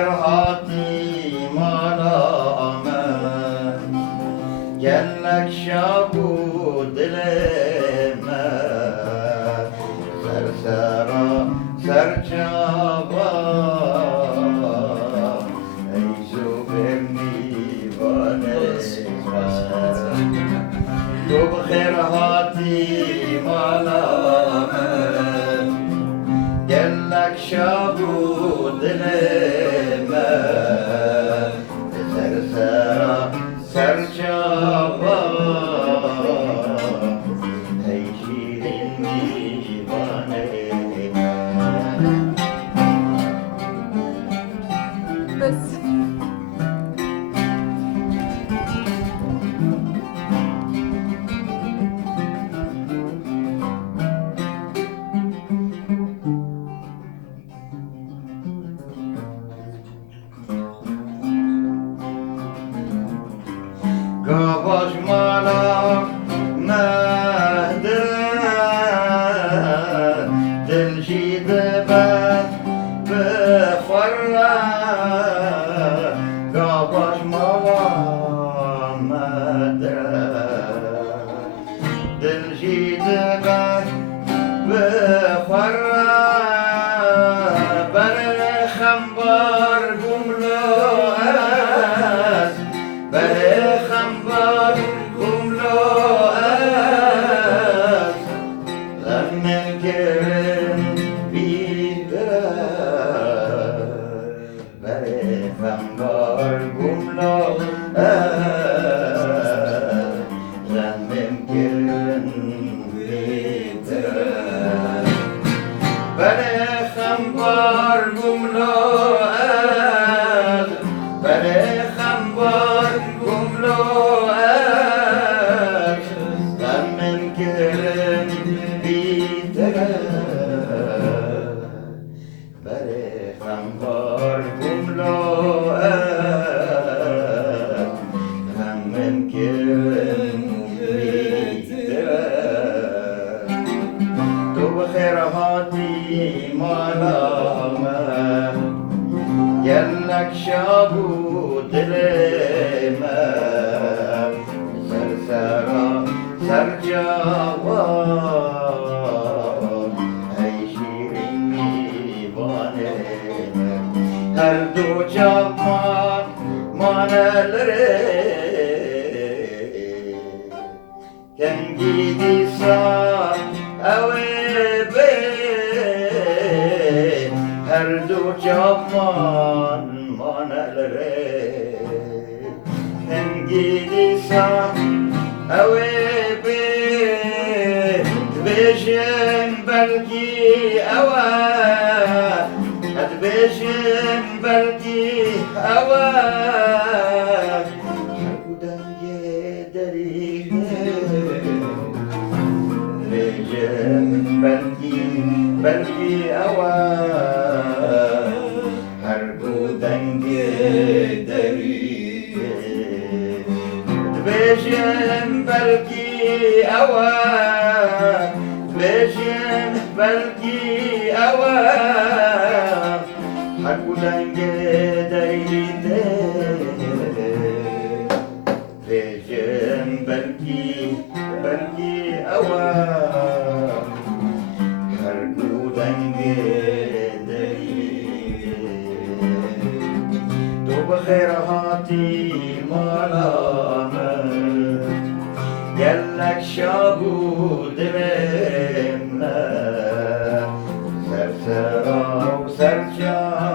بخير هاتي مالامة قالك شابو دلما سرسرا سرجابا ای زبر تو بخير هاتي مالامة قالك شابو دلما سرسرا سرجابا ای شیرین دیوانه بس قابش مالا مهده دلجید بخوره قابش مالا مهده دلجید بخوره بره خنبار گملو از بره خنبار گملو از غم گرم بیدره بره خنبار گملو از غم گرم بیدره بره خنبار گملو از بره خنبار گملو از غم گرم بیدره بره خنبار گملو از غم گرم بیدره تو بخير هاتي مالامة قالك شابو دلما سرسرا سرجابا ای شیرین دیوانه هر دو جوان مانلره کنگیدی سار اوه به هر دو جوان مانلره کنگیدی سار اوه به دبیشم بلکی اوه دبیشم بلکی اوه بودم یه دریغه دبیشم بلکی اوه هر بودم یه دریغه دبیشم بلکی اوه دبیشم بلکی اوه هر بودم یه دریغه دبیشم بلکی اوه هر بودم یه دریغه تو بخير هاتي مالامة قالك شابو دلما سرسرا وسرجابا